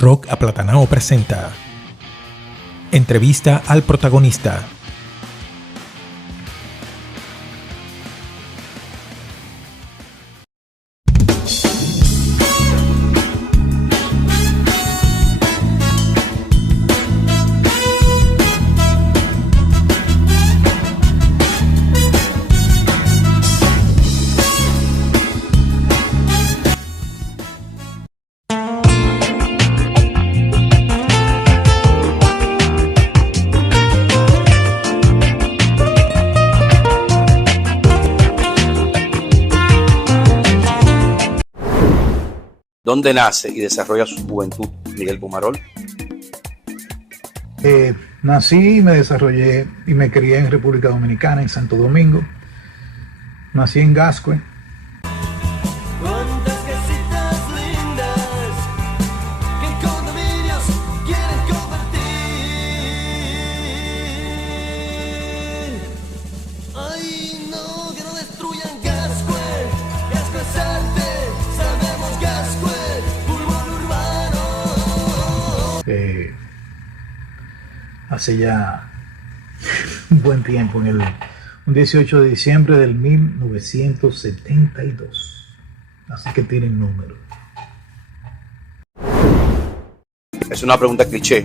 Rock Aplatanao presenta Entrevista al protagonista. ¿Dónde nace y desarrolla su juventud Miguel Pomarol? Nací, me desarrollé y me crié en República Dominicana, en Santo Domingo. Nací en Gascue. Hace ya un buen tiempo, un 18 de diciembre del 1972. Así que tienen número. Es una pregunta cliché,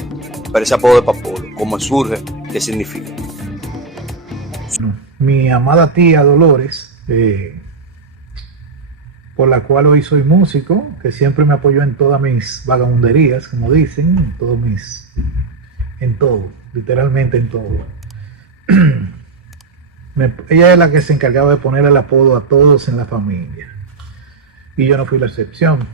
pero ese apodo de Papolo, ¿cómo surge? ¿Qué significa? Mi amada tía Dolores, por la cual hoy soy músico, que siempre me apoyó en todas mis vagabunderías, como dicen, en todo, literalmente en todo. Ella es la que se encargaba de poner el apodo a todos en la familia. Y yo no fui la excepción.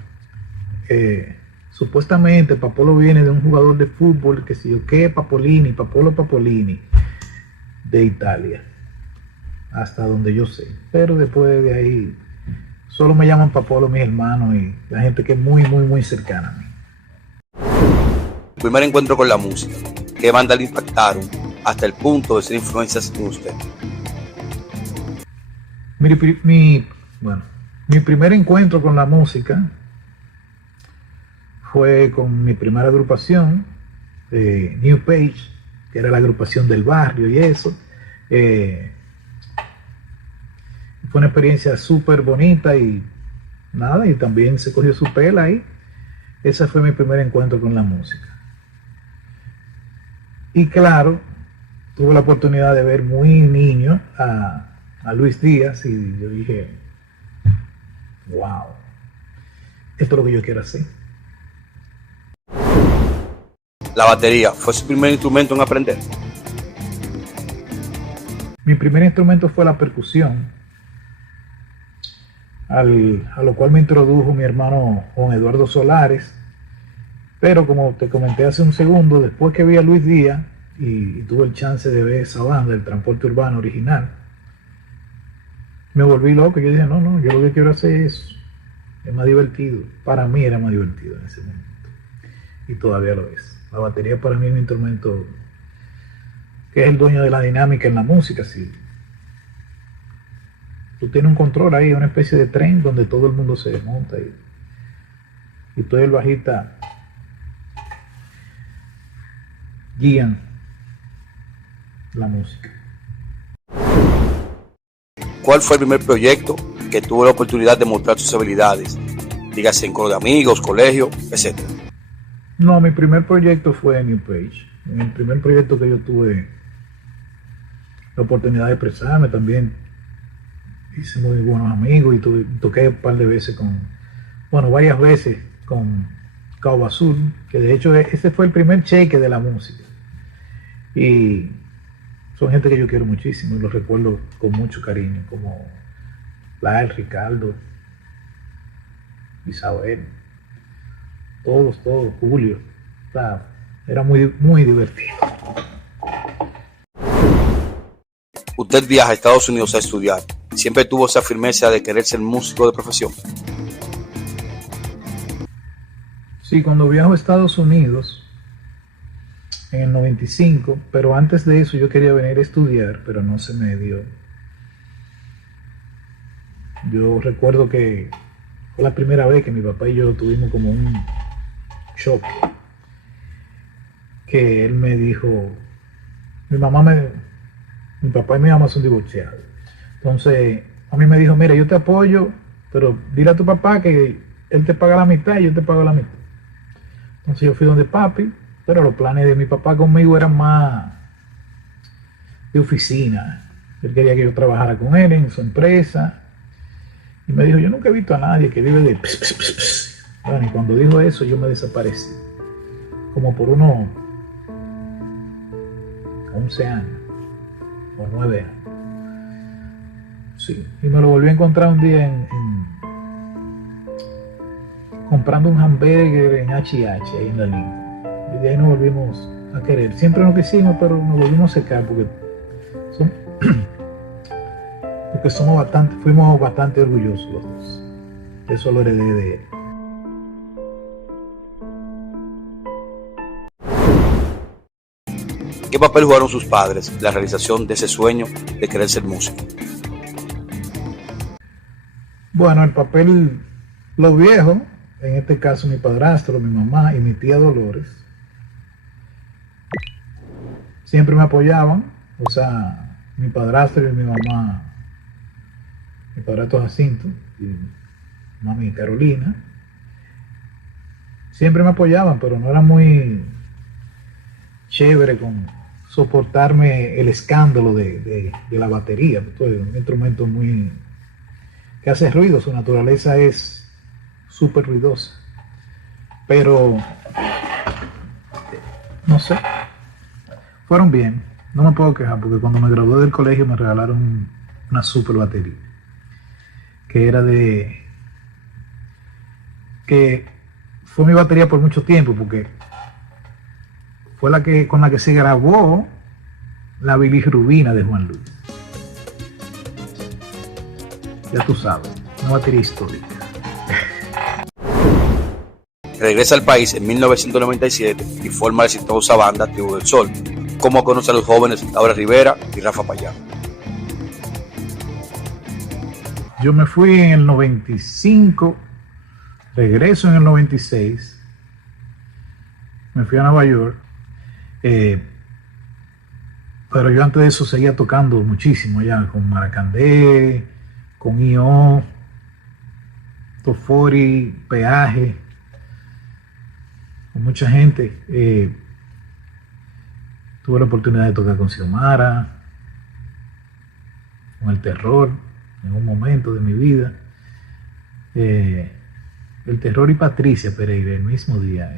Supuestamente Papolo viene de un jugador de fútbol, que si yo qué, Papolo Papolini, de Italia, hasta donde yo sé. Pero después de ahí, solo me llaman Papolo mis hermanos y la gente que es muy, muy, muy cercana a mí. Primer encuentro con la música. ¿Qué bandas le impactaron hasta el punto de ser influencias en usted? Mi primer encuentro con la música fue con mi primera agrupación, New Page, que era la agrupación del barrio y eso. Fue una experiencia súper bonita y también se cogió su pela ahí. Ese fue mi primer encuentro con la música. Y claro, tuve la oportunidad de ver muy niño a Luis Díaz y yo dije, wow, esto es lo que yo quiero hacer. ¿La batería fue su primer instrumento en aprender? Mi primer instrumento fue la percusión, a lo cual me introdujo mi hermano Juan Eduardo Solares. Pero como te comenté hace un segundo, después que vi a Luis Díaz y tuve el chance de ver esa banda, el Transporte Urbano original, me volví loco. Yo dije, no, yo lo que quiero hacer es más divertido. Para mí era más divertido en ese momento. Y todavía lo es. La batería para mí es un instrumento que es el dueño de la dinámica en la música. Sí. Tú tienes un control ahí, una especie de tren donde todo el mundo se desmonta y todo el bajista guían la música. ¿Cuál fue el primer proyecto que tuvo la oportunidad de mostrar sus habilidades? Dígase en coro de amigos, colegio, etc. No, mi primer proyecto fue New Page. En el primer proyecto que yo tuve la oportunidad de expresarme, también hice muy buenos amigos y toqué un par de veces varias veces con Cabo Azul, que de hecho ese fue el primer cheque de la música. Y son gente que yo quiero muchísimo y los recuerdo con mucho cariño, como Lael, Ricardo, Isabel, todos, Julio. O sea, era muy, muy divertido. Usted viaja a Estados Unidos a estudiar. ¿Siempre tuvo esa firmeza de querer ser músico de profesión? Sí, cuando viajo a Estados Unidos, en el 95, pero antes de eso yo quería venir a estudiar, pero no se me dio. Yo recuerdo que fue la primera vez que mi papá y yo tuvimos como un choque. que él me dijo, mi papá y mi mamá son divorciados. Entonces, a mí me dijo, mira, yo te apoyo, pero dile a tu papá que él te paga la mitad y yo te pago la mitad. Entonces yo fui donde papi, pero los planes de mi papá conmigo eran más de oficina. Él quería que yo trabajara con él en su empresa. Y me dijo, yo nunca he visto a nadie que vive de... Bueno, y cuando dijo eso yo me desaparecí. Como por unos 11 años o 9 años. Sí, y me lo volví a encontrar un día comprando un hamburger en H&H ahí en la Lincoln. Y de ahí nos volvimos a querer. Siempre nos quisimos, pero nos volvimos a secar porque fuimos bastante orgullosos los dos. Eso lo heredé de él. ¿Qué papel jugaron sus padres en la realización de ese sueño de querer ser músico? Bueno, el papel, los viejos, en este caso mi padrastro, mi mamá y mi tía Dolores, siempre me apoyaban. O sea, mi padrastro y mi mamá, mi padrastro Jacinto y mami Carolina, siempre me apoyaban, pero no era muy chévere con soportarme el escándalo de la batería. Esto es un instrumento muy que hace ruido, su naturaleza es súper ruidosa, pero no sé, fueron bien, no me puedo quejar porque cuando me gradué del colegio me regalaron una super batería que era que fue mi batería por mucho tiempo porque fue con la que se grabó la bilirrubina de Juan Luis. Ya tú sabes, una batería histórica. Regresa al país en 1997 y forma la exitosa banda Tribu del Sol. ¿Cómo conoce a los jóvenes Laura Rivera y Rafa Payá? Yo me fui en el 95, regreso en el 96, me fui a Nueva York, pero yo antes de eso seguía tocando muchísimo ya con Maracandé, con I.O., Top 40, Peaje, con mucha gente. Tuve la oportunidad de tocar con Xiomara, con El Terror, en un momento de mi vida. El Terror y Patricia Pereira, el mismo día.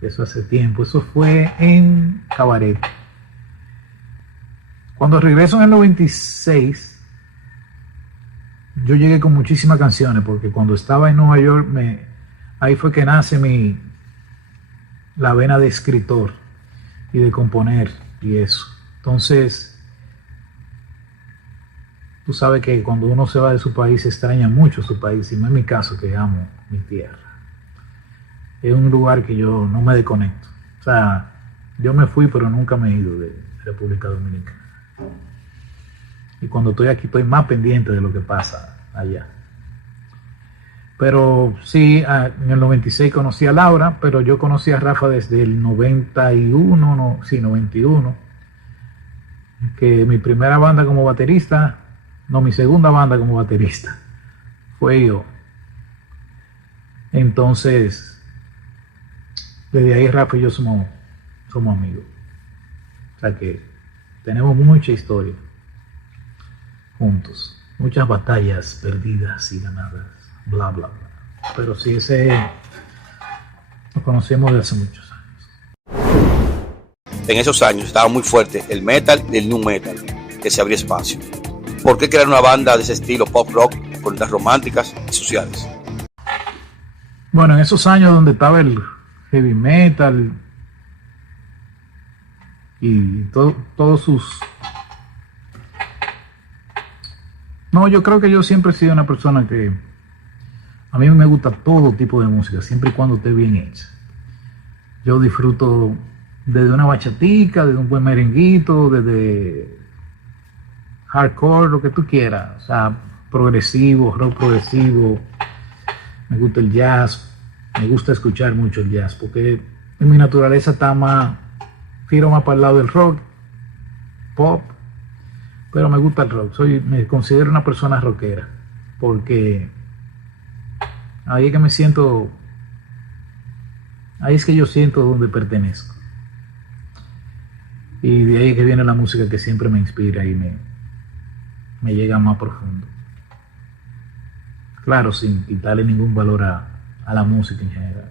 Eso hace tiempo, eso fue en Cabaret. Cuando regreso en el 96, yo llegué con muchísimas canciones, porque cuando estaba en Nueva York, ahí fue que nace la vena de escritor y de componer y eso. Entonces, tú sabes que cuando uno se va de su país, se extraña mucho su país, y no es mi caso, que amo mi tierra. Es un lugar que yo no me desconecto. O sea, yo me fui, pero nunca me he ido de República Dominicana. Y cuando estoy aquí estoy más pendiente de lo que pasa allá. Pero sí, en el 96 conocí a Laura, pero yo conocí a Rafa desde el 91, 91, que mi primera banda como baterista, mi segunda banda como baterista, fue yo. Entonces, desde ahí Rafa y yo somos amigos. O sea que tenemos mucha historia juntos, muchas batallas perdidas y ganadas, bla bla bla. Pero sí, nos conocemos desde hace muchos años. En esos años estaba muy fuerte el metal y el nu metal, que se abría espacio. ¿Por qué crear una banda de ese estilo pop rock con letras románticas y sociales? Bueno, en esos años donde estaba el heavy metal y todos sus... No, yo creo que yo siempre he sido una persona que a mí me gusta todo tipo de música, siempre y cuando esté bien hecha. Yo disfruto desde una bachatica, desde un buen merenguito, desde hardcore, lo que tú quieras. O sea, progresivo, rock progresivo. Me gusta el jazz, me gusta escuchar mucho el jazz, porque en mi naturaleza tiro más para el lado del rock, pop, pero me gusta el rock. Me considero una persona rockera, porque ahí es que me siento, ahí es que yo siento donde pertenezco. Y de ahí que viene la música que siempre me inspira y me llega más profundo. Claro, sin quitarle ningún valor a la música en general.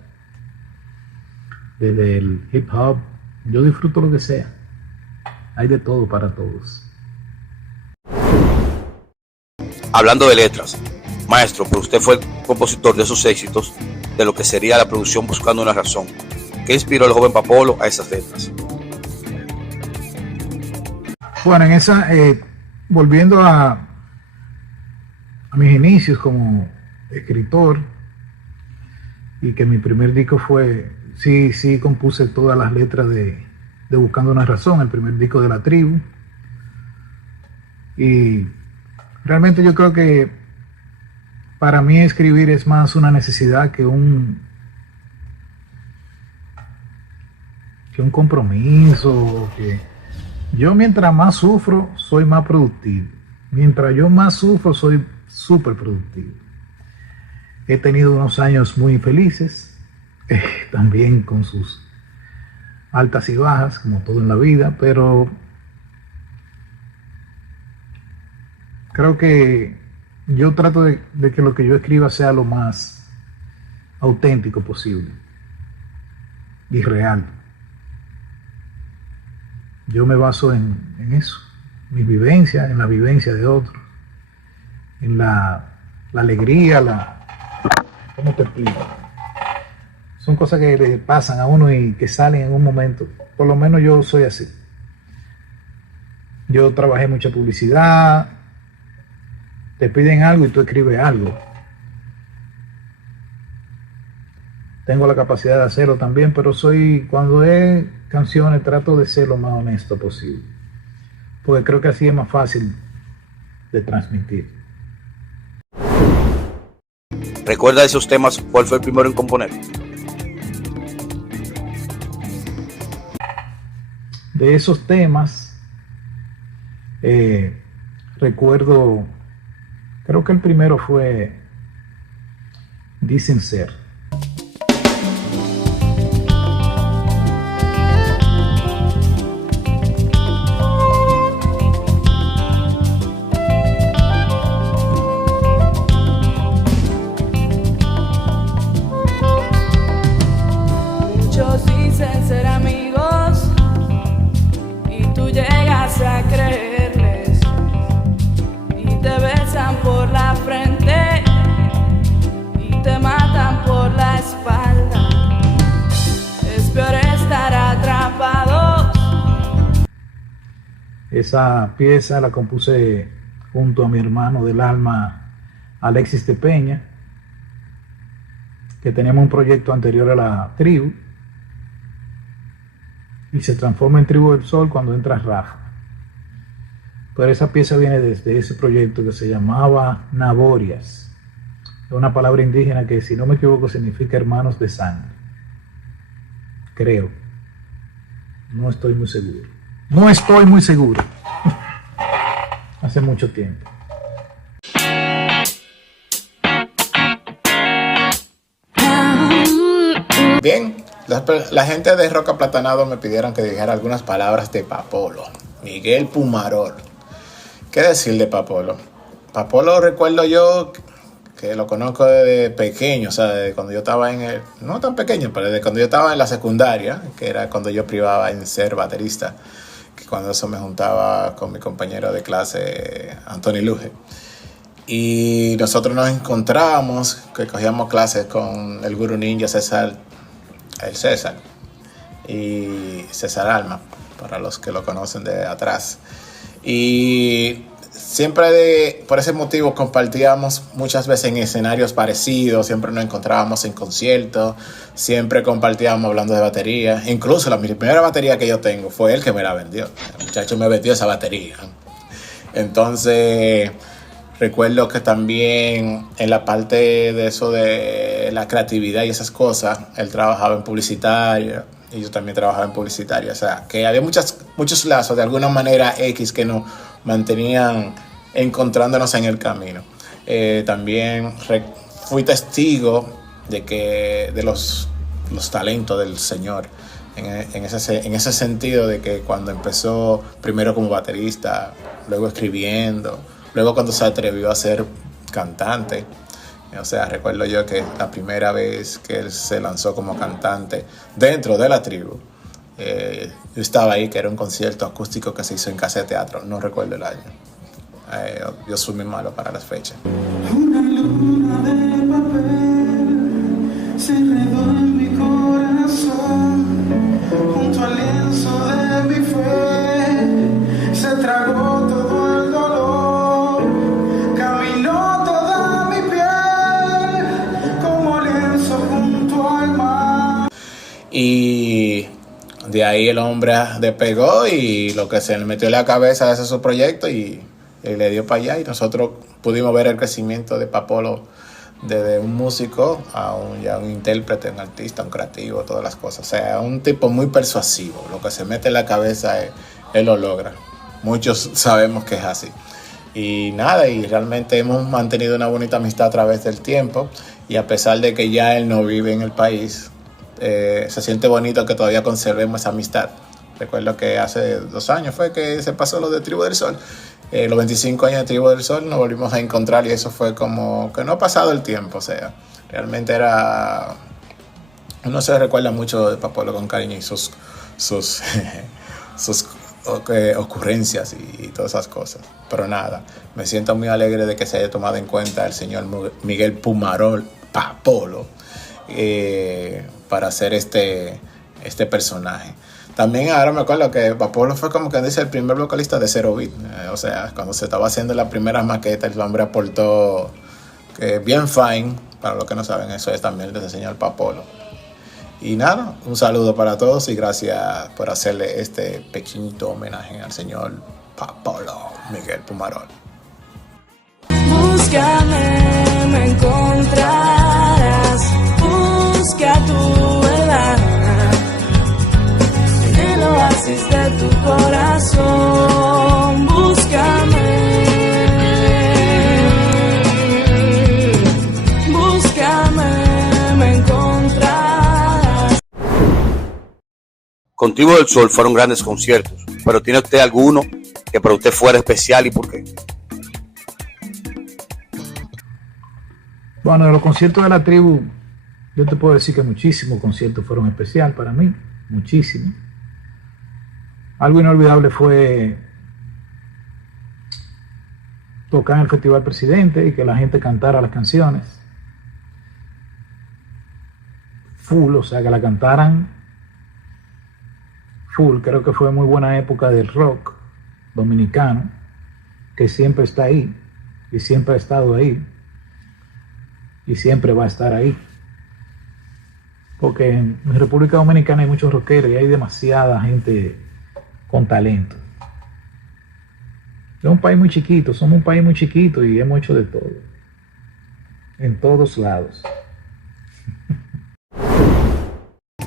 Desde el hip hop, yo disfruto lo que sea. Hay de todo para todos. Hablando de letras, maestro, pero usted fue el compositor de esos éxitos, de lo que sería la producción Buscando una Razón. ¿Qué inspiró al joven Papolo a esas letras? Bueno, en esa, volviendo a mis inicios como escritor, y que mi primer disco sí compuse todas las letras de Buscando una Razón, el primer disco de La Tribu. Y realmente yo creo que para mí escribir es más una necesidad que un compromiso. Yo mientras más sufro, soy más productivo. Mientras yo más sufro, soy súper productivo. He tenido unos años muy felices, también con sus altas y bajas, como todo en la vida, pero creo que yo trato de que lo que yo escriba sea lo más auténtico posible y real. Yo me baso en eso, mi vivencia, en la vivencia de otros, en la alegría, ¿cómo te explico? Son cosas que le pasan a uno y que salen en un momento. Por lo menos yo soy así. Yo trabajé mucha publicidad, te piden algo y tú escribes algo. Tengo la capacidad de hacerlo también, pero cuando es canciones trato de ser lo más honesto posible, porque creo que así es más fácil de transmitir. ¿Recuerda de esos temas cuál fue el primero en componer? De esos temas, recuerdo, creo que el primero fue Dicen Ser. Muchos dicen ser amigos y tú llegas a creerles y te besan por la frente y te matan por la espalda. Es peor estar atrapados. Esa pieza la compuse junto a mi hermano del alma, Alexis de Peña, que teníamos un proyecto anterior a La Tribu, y se transforma en Tribu del Sol cuando entra Rafa. Pero esa pieza viene desde ese proyecto que se llamaba Naborias, una palabra indígena que, si no me equivoco, significa hermanos de sangre. Creo. No estoy muy seguro. Hace mucho tiempo. Bien, la gente de Roca Platanado me pidieron que dijera algunas palabras de Papolo, Miguel Pumarol. ¿Qué decir de Papolo? Papolo recuerdo yo que lo conozco desde pequeño, o sea, desde cuando yo estaba no tan pequeño, pero desde cuando yo estaba en la secundaria, que era cuando yo privaba en ser baterista, que cuando eso me juntaba con mi compañero de clase, Anthony Luge. Y nosotros nos encontrábamos, que cogíamos clases con el gurú ninja César y César Alma, para los que lo conocen de atrás. Y siempre por ese motivo compartíamos muchas veces en escenarios parecidos, siempre nos encontrábamos en conciertos, siempre compartíamos hablando de batería. Incluso mi primera batería que yo tengo fue él que me la vendió. El muchacho me vendió esa batería. Entonces recuerdo que también en la parte de eso de la creatividad y esas cosas. Él trabajaba en publicitaria y yo también trabajaba en publicitaria. O sea, que había muchos lazos de alguna manera X que nos mantenían encontrándonos en el camino. También fui testigo de los talentos del señor en ese sentido, de que cuando empezó primero como baterista, luego escribiendo, luego cuando se atrevió a ser cantante. O sea, recuerdo yo que la primera vez que él se lanzó como cantante dentro de la tribu, yo estaba ahí, que era un concierto acústico que se hizo en Casa de Teatro, no recuerdo el año. Yo soy muy malo para las fechas. Una luna de papel se enredó en mi corazón, junto al lienzo de mi fe, se tragó todo el dolor, caminó toda mi piel como lienzo junto al mar. Y de ahí el hombre despegó y lo que se le metió en la cabeza es su proyecto y le dio para allá, y nosotros pudimos ver el crecimiento de Papolo desde un músico a un intérprete, un artista, un creativo, todas las cosas. O sea, un tipo muy persuasivo. Lo que se mete en la cabeza, él lo logra. Muchos sabemos que es así. Y nada, y realmente hemos mantenido una bonita amistad a través del tiempo, y a pesar de que ya él no vive en el país, se siente bonito que todavía conservemos esa amistad. Recuerdo que hace 2 años fue que se pasó lo de Tribu del Sol. Los 25 años de Tribu del Sol nos volvimos a encontrar, y eso fue como que no ha pasado el tiempo. O sea, realmente uno se recuerda mucho de Papolo con cariño y sus ocurrencias y todas esas cosas. Pero nada, me siento muy alegre de que se haya tomado en cuenta el señor Miguel Pumarol Papolo para hacer este personaje. También ahora me acuerdo que Papolo fue como que dice el primer vocalista de Zero Beat. O sea, cuando se estaba haciendo las primeras maquetas, el hombre aportó bien fine. Para los que no saben, eso es también del señor Papolo. Y nada, un saludo para todos y gracias por hacerle este pequeñito homenaje al señor Papolo Miguel Pumarol. Búscame, me encontrarás. Busca tu edad en el oasis de tu corazón. Búscame, me encontrarás. Con Tribu del Sol fueron grandes conciertos, pero ¿tiene usted alguno que para usted fuera especial y por qué? Bueno, de los conciertos de la tribu, yo te puedo decir que muchísimos conciertos fueron especial para mí, muchísimos. Algo inolvidable fue tocar en el Festival Presidente y que la gente cantara las canciones full, o sea, que la cantaran full. Creo que fue muy buena época del rock dominicano, que siempre está ahí y siempre ha estado ahí y siempre va a estar ahí, porque en República Dominicana hay muchos rockeros y hay demasiada gente con talento. Es un país muy chiquito, somos un país muy chiquito y hemos hecho de todo, en todos lados.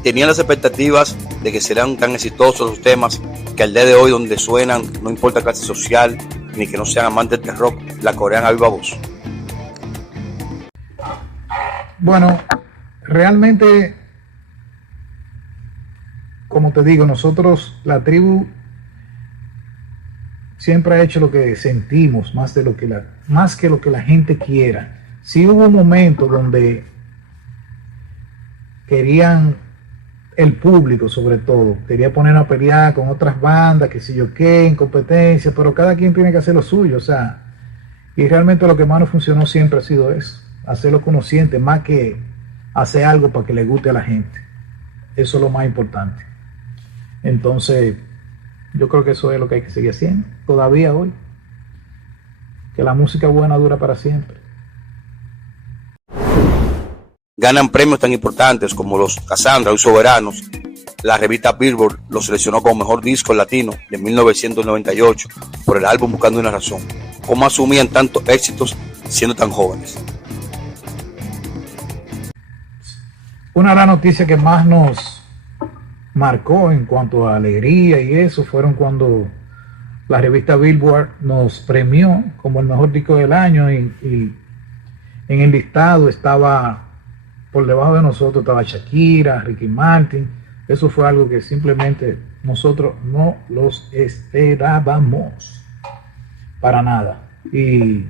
Tenían las expectativas de que serán tan exitosos los temas que al día de hoy, donde suenan, no importa clase social ni que no sean amantes del rock, la corean a viva voz. Bueno, realmente, como te digo, nosotros, la tribu, siempre ha hecho lo que sentimos, más que lo que la gente quiera. Sí hubo un momento donde querían, el público sobre todo, quería poner a pelear con otras bandas, que sé yo qué, en competencia, pero cada quien tiene que hacer lo suyo, o sea, y realmente lo que más nos funcionó siempre ha sido eso, hacer lo que uno siente, más que hacer algo para que le guste a la gente. Eso es lo más importante. Entonces, yo creo que eso es lo que hay que seguir haciendo, todavía hoy, que la música buena dura para siempre. Ganan premios tan importantes como los Cassandra y Soberanos. La revista Billboard lo seleccionó como mejor disco latino de 1998 por el álbum Buscando una Razón. ¿Cómo asumían tantos éxitos siendo tan jóvenes? Una de las noticias que más nos marcó en cuanto a alegría y eso fueron cuando la revista Billboard nos premió como el mejor disco del año y en el listado estaba, por debajo de nosotros estaba Shakira, Ricky Martin. Eso fue algo que simplemente nosotros no los esperábamos para nada. Y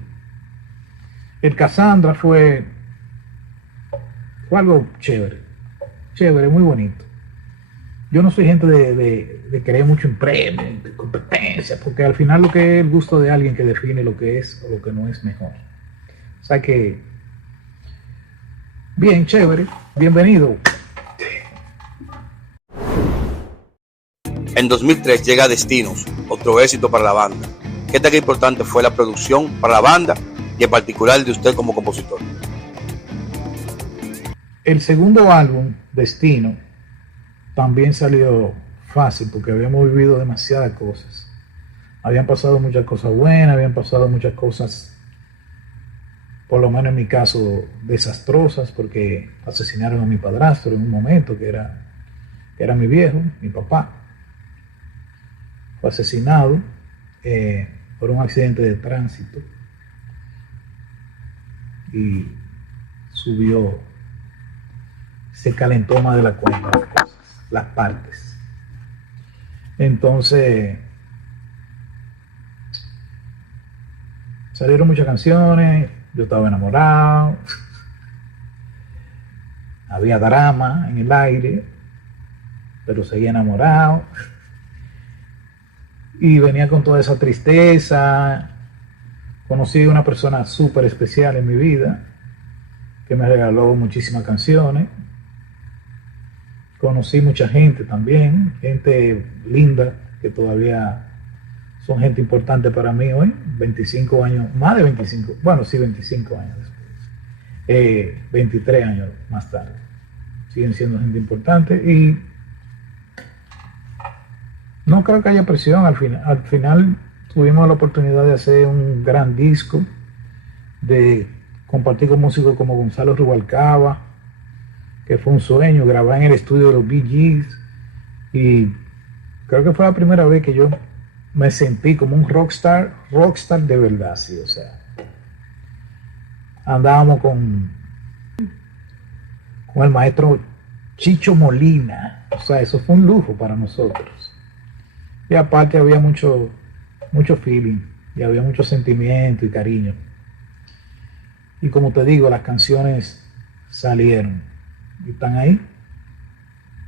el Cassandra fue algo chévere, muy bonito. Yo no soy gente de querer mucho en premios, de competencia, porque al final lo que es el gusto de alguien que define lo que es o lo que no es mejor. O sea que, bien, chévere, bienvenido. En 2003 llega Destinos, otro éxito para la banda. ¿Qué tan importante fue la producción para la banda y en particular de usted como compositor? El segundo álbum, Destino, también salió fácil porque habíamos vivido demasiadas cosas. Habían pasado muchas cosas buenas, habían pasado muchas cosas, por lo menos en mi caso, desastrosas, porque asesinaron a mi padrastro en un momento que era mi viejo, mi papá. Fue asesinado por un accidente de tránsito y se calentó más de la cuenta las partes. Entonces salieron muchas canciones, yo estaba enamorado, había drama en el aire, pero seguía enamorado y venía con toda esa tristeza. Conocí a una persona súper especial en mi vida que me regaló muchísimas canciones. Conocí mucha gente también, gente linda que todavía son gente importante para mí hoy, 25 años, más de 25, bueno, sí, 25 años después, 23 años más tarde. Siguen siendo gente importante y no creo que haya presión. Al final tuvimos la oportunidad de hacer un gran disco, de compartir con músicos como Gonzalo Rubalcaba, que fue un sueño, grabar en el estudio de los Bee Gees, y creo que fue la primera vez que yo me sentí como un rockstar de verdad, sí, o sea, andábamos con el maestro Chicho Molina, o sea, eso fue un lujo para nosotros, y aparte había mucho feeling, y había mucho sentimiento y cariño, y como te digo, las canciones salieron, y están ahí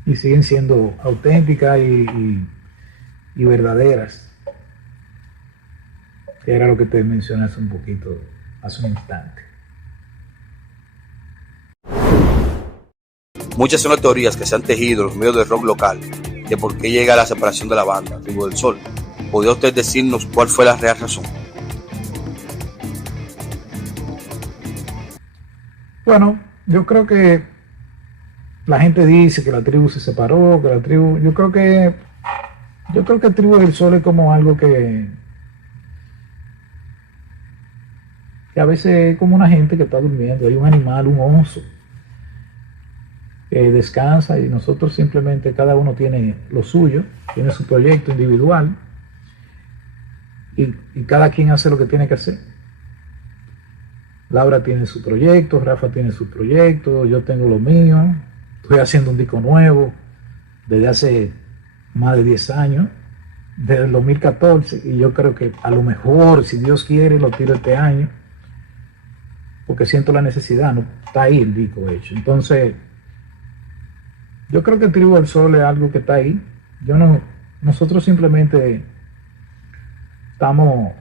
y siguen siendo auténticas y verdaderas, que era lo que te mencioné hace un instante. Muchas son las teorías que se han tejido en los medios de rock local de por qué llega la separación de la banda Tribu del Sol. ¿Podría usted decirnos cuál fue la real razón? Bueno, yo creo que la gente dice que la tribu se separó, yo creo que Tribu del Sol es como algo que a veces es como una gente que está durmiendo. Hay un animal, un oso, que descansa y nosotros simplemente, cada uno tiene lo suyo, tiene su proyecto individual y cada quien hace lo que tiene que hacer. Laura tiene su proyecto, Rafa tiene su proyecto, yo tengo lo mío. Estoy haciendo un disco nuevo desde hace más de 10 años, desde el 2014, y yo creo que a lo mejor, si Dios quiere, lo tiro este año, porque siento la necesidad, no está ahí el disco hecho. Entonces, yo creo que Tribu del Sol es algo que está ahí. Nosotros simplemente estamos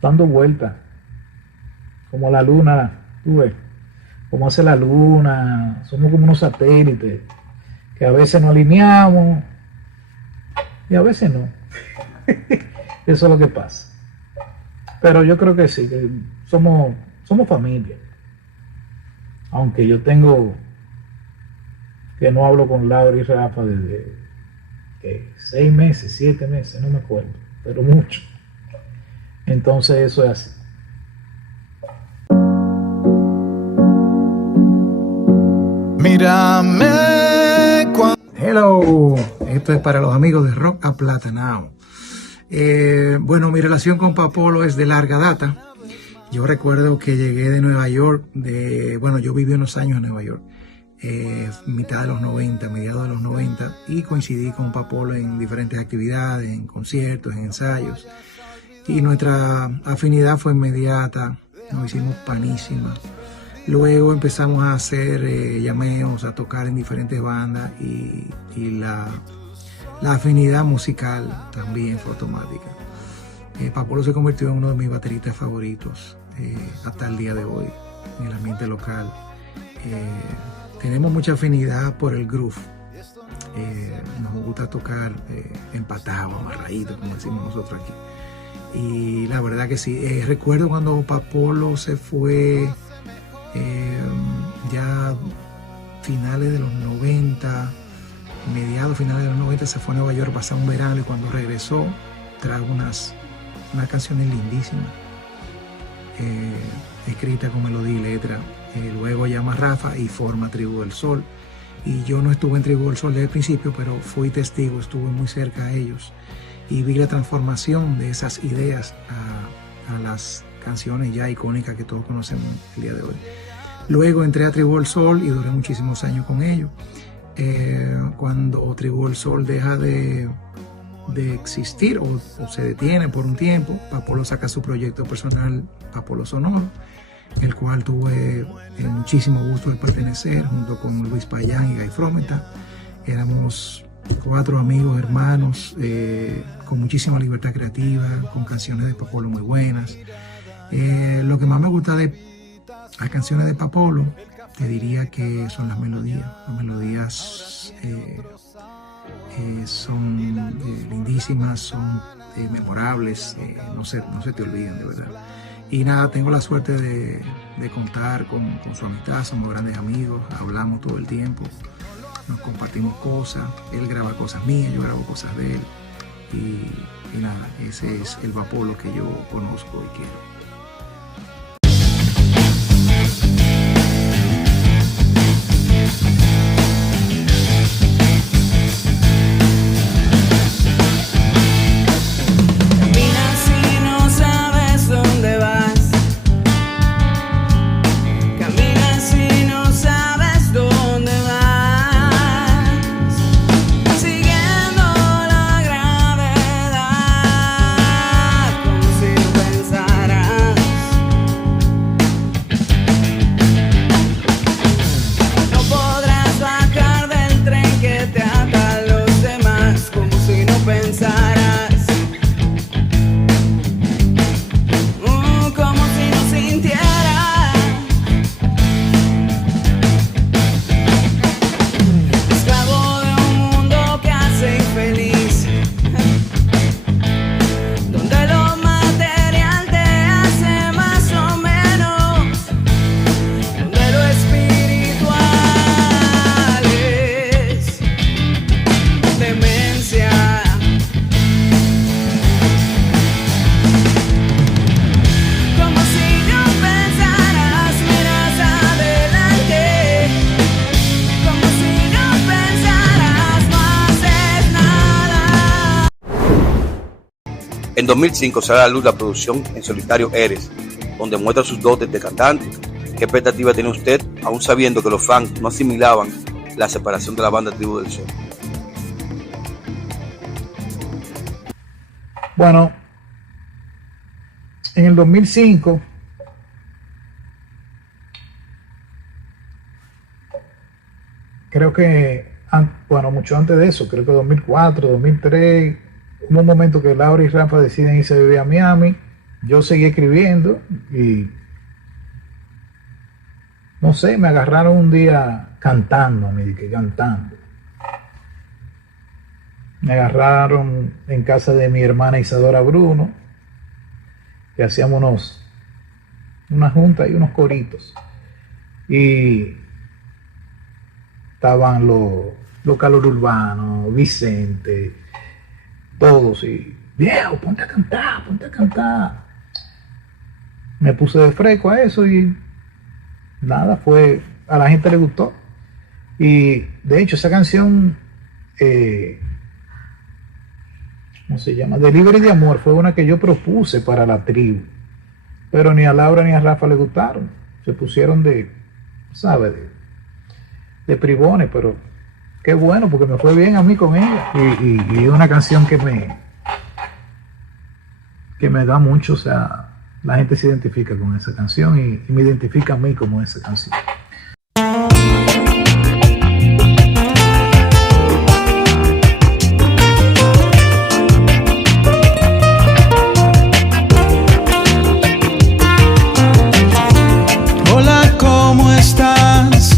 dando vueltas, como la luna, tú ves, como hace la luna, somos como unos satélites, que a veces nos alineamos y a veces no. Eso es lo que pasa. Pero yo creo que sí, que somos familia. Aunque yo tengo que no hablo con Laura y Rafa desde 6 meses, 7 meses, no me acuerdo, pero mucho. Entonces eso es así. Mírame cuando... Hello, esto es para los amigos de Rock Aplatanao. Bueno, mi relación con Papolo es de larga data. Yo recuerdo que llegué de Nueva York, yo viví unos años en Nueva York, mitad de los 90, mediados de los 90, y coincidí con Papolo en diferentes actividades, en conciertos, en ensayos. Y nuestra afinidad fue inmediata, nos hicimos panísimas. Luego empezamos a hacer llameos, a tocar en diferentes bandas y la afinidad musical también fue automática. Papolo se convirtió en uno de mis bateristas favoritos hasta el día de hoy en el ambiente local. Tenemos mucha afinidad por el groove. Nos gusta tocar empatado, amarradito, como decimos nosotros aquí. Y la verdad que sí, recuerdo cuando Papolo se fue ya finales de los 90, mediados finales de los 90, se fue a Nueva York a pasar un verano, y cuando regresó trajo unas canciones lindísimas, escritas con melodía y letra. Luego llama a Rafa y forma Tribu del Sol. Y yo no estuve en Tribu del Sol desde el principio, pero fui testigo, estuve muy cerca a ellos y vi la transformación de esas ideas a las canciones ya icónicas que todos conocemos el día de hoy. Luego entré a Tribu del Sol y duré muchísimos años con ellos. Cuando Tribu del Sol deja de existir o se detiene por un tiempo, Papolo saca su proyecto personal, Papolo Sonoro, el cual tuve muchísimo gusto de pertenecer junto con Luis Payán y Guy Frometa. Éramos 4 amigos, hermanos, con muchísima libertad creativa, con canciones de Papolo muy buenas. Lo que más me gusta de las canciones de Papolo, te diría que son las melodías. Las melodías son lindísimas, son memorables, no se te olviden, de verdad. Y nada, tengo la suerte de contar con su amistad, somos grandes amigos, hablamos todo el tiempo, nos compartimos cosas, él graba cosas mías, yo grabo cosas de él, y nada, ese es el Papolo que yo conozco y quiero. En 2005 sale a la luz la producción en solitario Eres, donde muestra sus dotes de cantante. ¿Qué expectativa tiene usted, aún sabiendo que los fans no asimilaban la separación de la banda Tribu del Sol? Bueno, en el 2005 creo que, mucho antes de eso, creo que 2004, 2003, hubo un momento que Laura y Rafa deciden irse a vivir a Miami. Yo seguí escribiendo y no sé, me agarraron un día cantando, me agarraron en casa de mi hermana Isadora Bruno, que hacíamos una junta y unos coritos, y estaban los Calor Urbano, Vicente, todos, y viejo, ponte a cantar. Me puse de fresco a eso y nada, a la gente le gustó. Y de hecho esa canción, ¿cómo se llama? Delivery de Amor, fue una que yo propuse para la tribu, pero ni a Laura ni a Rafa le gustaron. Se pusieron ¿sabes? De privones, pero qué bueno, porque me fue bien a mí con ella. Y es una canción que me da mucho, o sea, la gente se identifica con esa canción y me identifica a mí como esa canción. Hola, ¿cómo estás?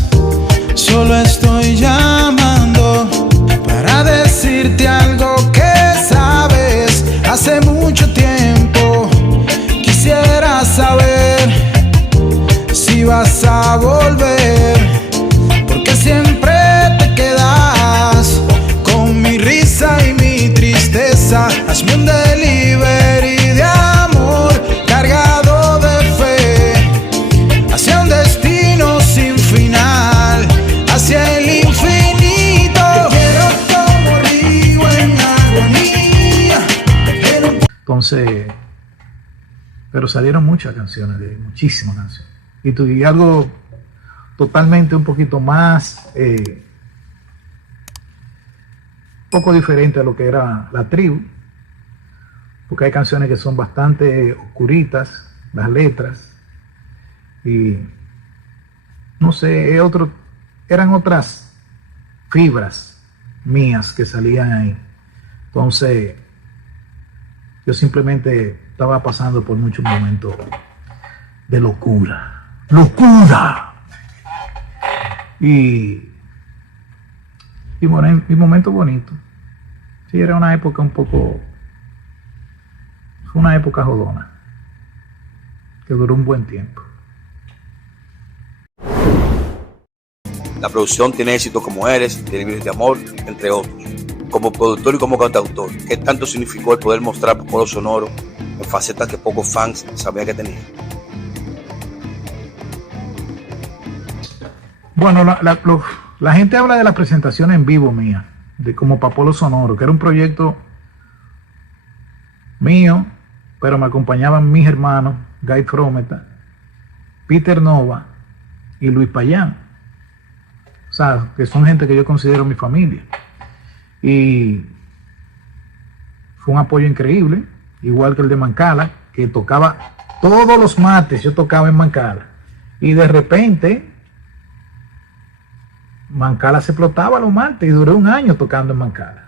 Solo estoy llamando para decirte algo que sabes hace mucho tiempo. Quisiera saber si vas a volver, porque siempre te quedas con mi risa y mi tristeza. Hazme un delivery de amor cargado de fe hacia un destino sin final, hacia el infinito. Quiero como río en armonía. Entonces, pero salieron muchas canciones, muchísimas canciones. Y algo totalmente un poquito más, poco diferente a lo que era la tribu, porque hay canciones que son bastante oscuritas, las letras, y no sé, eran otras fibras mías que salían ahí. Entonces, yo simplemente estaba pasando por muchos momentos de locura. ¡Locura! Y momento bonito. Sí, era una época fue una época jodona, que duró un buen tiempo. La producción tiene éxitos como Eres, Delivery de Amor, entre otros. Como productor y como cantautor, ¿qué tanto significó el poder mostrar Popolo Sonoro en facetas que pocos fans sabían que tenía? Bueno, la gente habla de las presentaciones en vivo mía, de como Popolo Sonoro, que era un proyecto mío, pero me acompañaban mis hermanos, Guy Frometa, Peter Nova y Luis Payán. O sea, que son gente que yo considero mi familia. Y fue un apoyo increíble, igual que el de Mancala, que tocaba todos los martes, yo tocaba en Mancala. Y de repente Mancala se explotaba los martes y duré un año tocando en Mancala.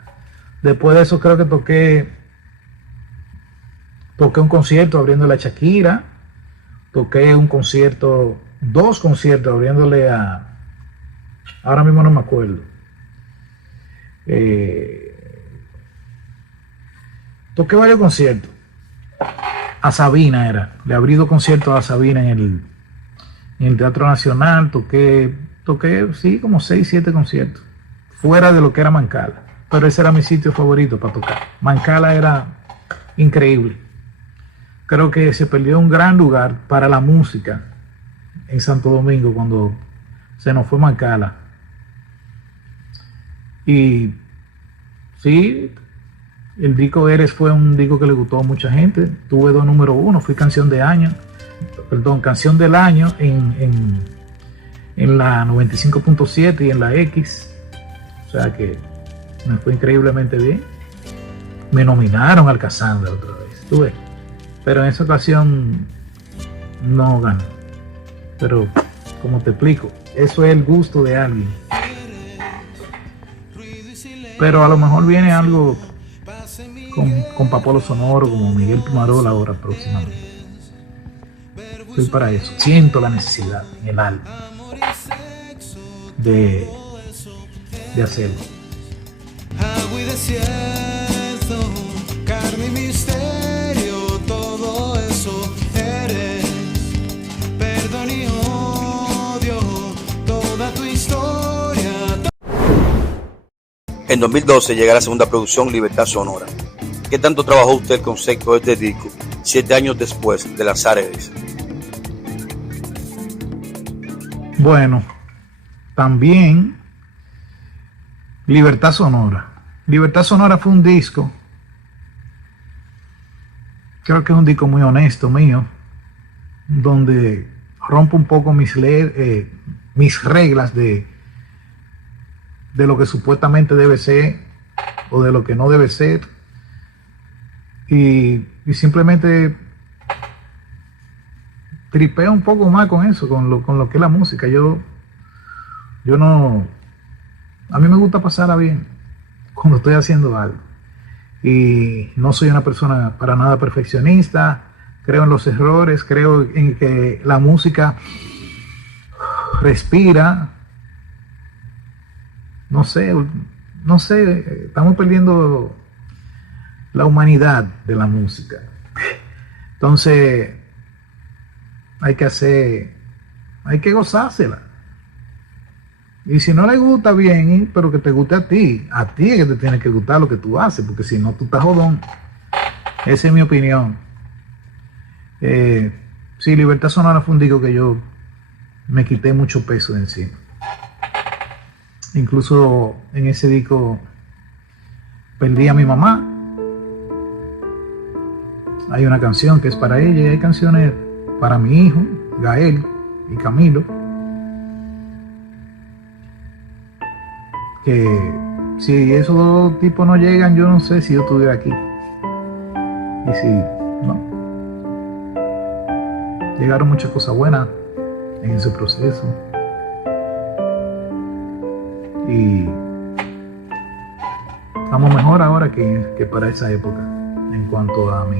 Después de eso creo que toqué un concierto abriéndole a Shakira, toqué dos conciertos abriéndole ahora mismo no me acuerdo. Toqué varios conciertos. A Sabina le abrí 2 conciertos a Sabina en el Teatro Nacional. Toqué sí, como 6, 7 conciertos, fuera de lo que era Mancala, pero ese era mi sitio favorito para tocar. Mancala era increíble. Creo que se perdió un gran lugar para la música en Santo Domingo cuando se nos fue Mancala. Y sí, el disco Eres fue un disco que le gustó a mucha gente. Tuve 2 número 1, fui canción del año en la 95.7 y en la X. O sea que me fue increíblemente bien. Me nominaron al Casandra otra vez, tuve. Pero en esa ocasión no gané. Pero como te explico, eso es el gusto de alguien. Pero a lo mejor viene algo con Popolo Sonoro, como Miguel Pumarol ahora próximamente. Estoy para eso. Siento la necesidad en el alma de hacerlo. Agua y desierto, carne y misterio, todo eso eres. Perdón y odio, toda tu historia. En 2012 llega la segunda producción, Libertad Sonora. ¿Qué tanto trabajó usted el concepto de este disco 7 años después de lanzar Eres? Bueno, también Libertad Sonora. Libertad Sonora fue un disco, creo que es un disco muy honesto mío, donde rompo un poco mis reglas de lo que supuestamente debe ser o de lo que no debe ser, y simplemente tripeo un poco más con eso, con lo que es la música. Yo no, a mí me gusta pasarla bien cuando estoy haciendo algo, y no soy una persona para nada perfeccionista. Creo en los errores, creo en que la música respira. No sé, estamos perdiendo la humanidad de la música. Entonces, hay que gozársela. Y si no le gusta bien, pero que te guste a ti es que te tiene que gustar lo que tú haces, porque si no, tú estás jodón. Esa es mi opinión. Sí, Libertad Sonora fue un disco que yo me quité mucho peso de encima. Incluso en ese disco perdí a mi mamá. Hay una canción que es para ella y hay canciones para mi hijo, Gael y Camilo, que si esos dos tipos no llegan, yo no sé si yo estuviera aquí. Y si no, llegaron muchas cosas buenas en ese proceso, y estamos mejor ahora que para esa época en cuanto a mi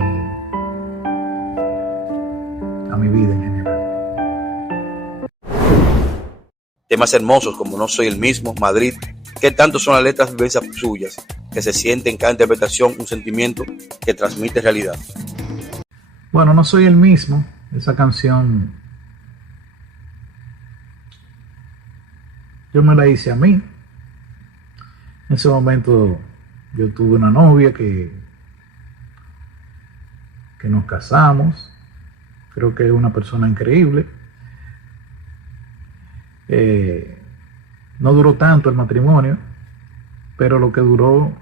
vida en general. Temas hermosos como No Soy el Mismo, Madrid, que tanto son las letras vivencias suyas, que se siente en cada interpretación un sentimiento que transmite realidad. Bueno, No Soy el Mismo, esa canción yo me la hice a mí. En ese momento yo tuve una novia que nos casamos. Creo que es una persona increíble. No duró tanto el matrimonio, pero lo que duró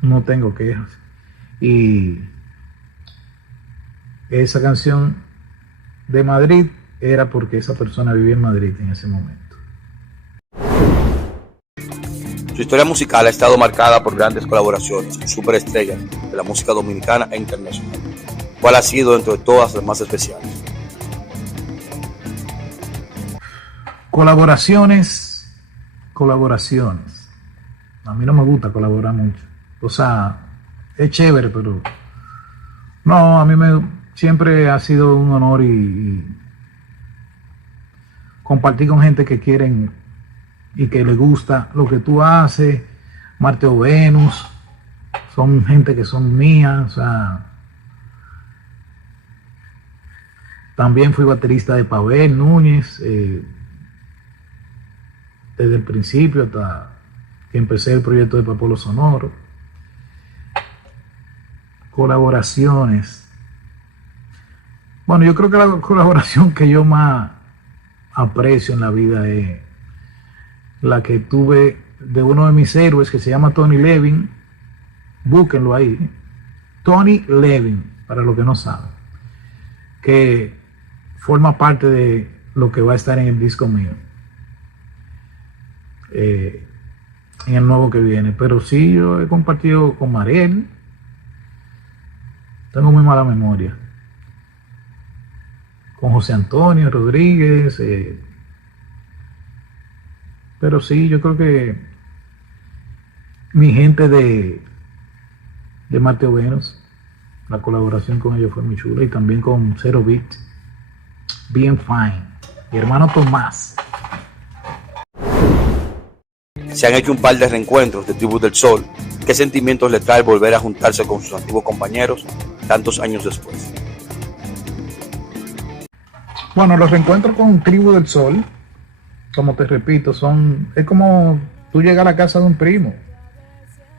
no tengo quejas. Y esa canción de Madrid era porque esa persona vivía en Madrid en ese momento. Su historia musical ha estado marcada por grandes colaboraciones con superestrellas de la música dominicana e internacional. ¿Cuál ha sido dentro de todas las más especiales? Colaboraciones. A mí no me gusta colaborar mucho. O sea, es chévere, pero no, a mí siempre ha sido un honor y compartir con gente que quieren y que les gusta lo que tú haces. Marte o Venus, son gente que son mías. O sea, también fui baterista de Pavel Núñez, desde el principio hasta que empecé el proyecto de Papolo Sonoro. Colaboraciones. Bueno, yo creo que la colaboración que yo más aprecio en la vida es la que tuve de uno de mis héroes, que se llama Tony Levin. Búsquenlo ahí. Tony Levin, para los que no saben, que forma parte de lo que va a estar en el disco mío, en el nuevo que viene. Pero sí, yo he compartido con Mariel. Tengo muy mala memoria. Con José Antonio Rodríguez. Pero sí, yo creo que mi gente de Mateo Venus, la colaboración con ellos fue muy chula. Y también con Zero Beat, Bien Fine, mi hermano Tomás. Se han hecho un par de reencuentros de Tribu del Sol. ¿Qué sentimientos le trae volver a juntarse con sus antiguos compañeros tantos años después? Bueno, los reencuentros con Tribu del Sol, como te repito, es como tú llegas a la casa de un primo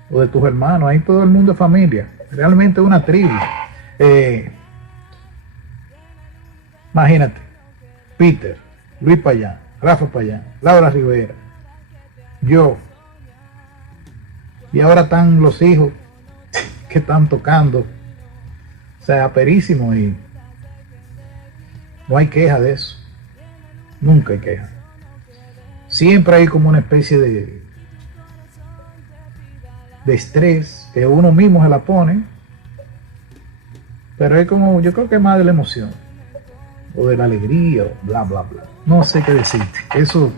o de tus hermanos. Ahí todo el mundo es familia, realmente es una tribu. Imagínate, Peter, Luis Payán, Rafa Payán, Laura Rivera, yo, Y ahora están los hijos que están tocando. O sea, perísimo, y no hay queja de eso. Nunca hay queja. Siempre hay como una especie de estrés que uno mismo se la pone, pero es como, yo creo que es más de la emoción o de la alegría o bla bla bla, no sé qué decirte. Eso,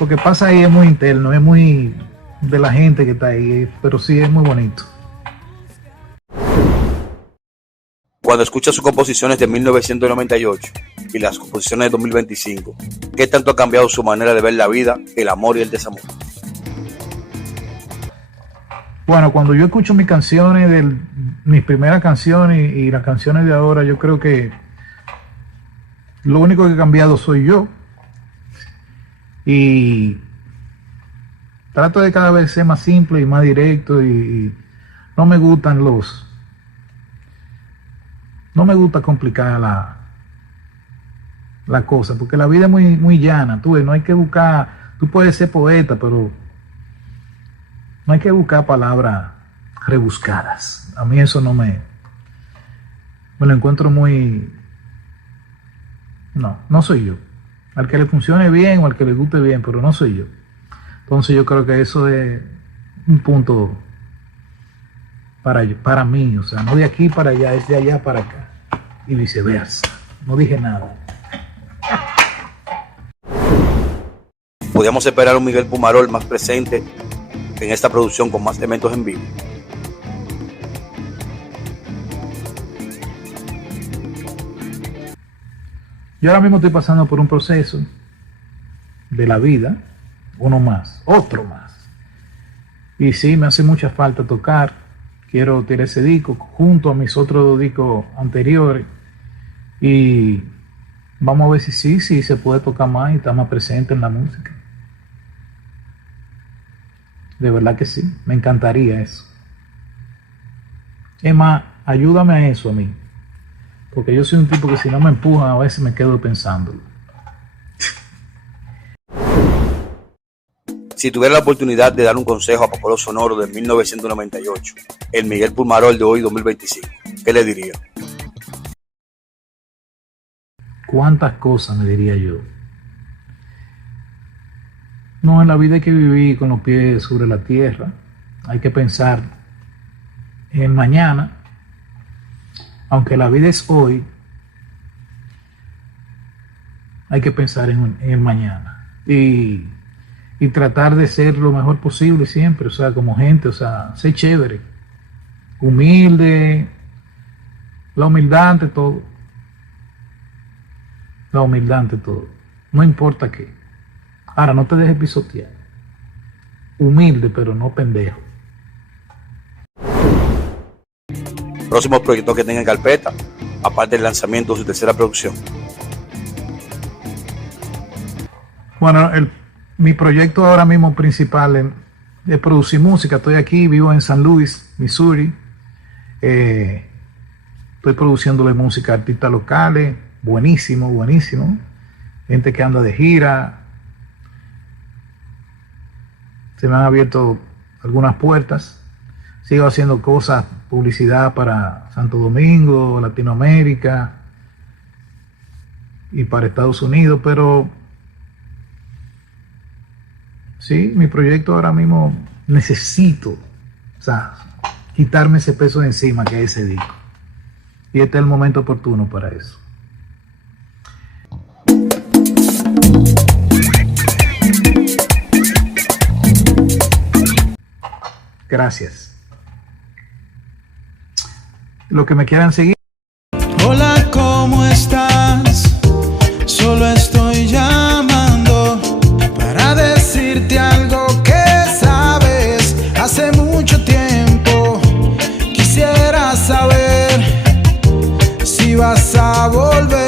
lo que pasa ahí es muy interno, es muy de la gente que está ahí, pero sí es muy bonito. Cuando escuchas sus composiciones de 1998 y las composiciones de 2025, ¿qué tanto ha cambiado su manera de ver la vida, el amor y el desamor? Bueno, cuando yo escucho mis canciones, mis primeras canciones y las canciones de ahora, yo creo que lo único que ha cambiado soy yo. Y trato de cada vez ser más simple y más directo, y no me gustan no me gusta complicar la cosa, porque la vida es muy, muy llana. Tú ves, no hay que buscar, tú puedes ser poeta, pero no hay que buscar palabras rebuscadas. A mí eso no me lo encuentro muy... No soy yo. Al que le funcione bien o al que le guste bien, pero no soy yo. Entonces yo creo que eso es un punto para mí, o sea, no de aquí para allá, es de allá para acá y viceversa. No dije nada. ¿Podríamos esperar un Miguel Pumarol más presente en esta producción con más elementos en vivo? Yo ahora mismo estoy pasando por un proceso de la vida, uno más, otro más. Y sí, me hace mucha falta tocar. Quiero tirar ese disco junto a mis otros dos discos anteriores. Y vamos a ver si se puede tocar más y estar más presente en la música. De verdad que sí, me encantaría eso. Es más, ayúdame a eso a mí. Porque yo soy un tipo que si no me empujan, a veces me quedo pensándolo. Si tuviera la oportunidad de dar un consejo a Popolo Sonoro de 1998, el Miguel Pumarol de hoy 2025, ¿qué le diría? ¿Cuántas cosas me diría yo? No, en la vida hay que vivir con los pies sobre la tierra. Hay que pensar en mañana. Aunque la vida es hoy, hay que pensar en el mañana. Y tratar de ser lo mejor posible siempre, o sea, como gente, o sea, ser chévere, humilde, la humildad ante todo. La humildad ante todo. No importa qué. Ahora, no te dejes pisotear. Humilde, pero no pendejo. Próximos proyectos que tenga en carpeta, aparte del lanzamiento de su tercera producción. Bueno, mi proyecto ahora mismo principal es producir música. Estoy aquí, vivo en San Luis, Missouri. Estoy produciéndole música a artistas locales, buenísimo, buenísimo. Gente que anda de gira. Se me han abierto algunas puertas. Sigo haciendo cosas, publicidad para Santo Domingo, Latinoamérica y para Estados Unidos, pero sí, mi proyecto ahora mismo necesito, o sea, quitarme ese peso de encima que es ese disco. Y este es el momento oportuno para eso. Gracias. Lo que me quieran seguir. Hola, ¿cómo estás? Solo estoy llamando para decirte algo que sabes hace mucho tiempo. Quisiera saber si vas a volver.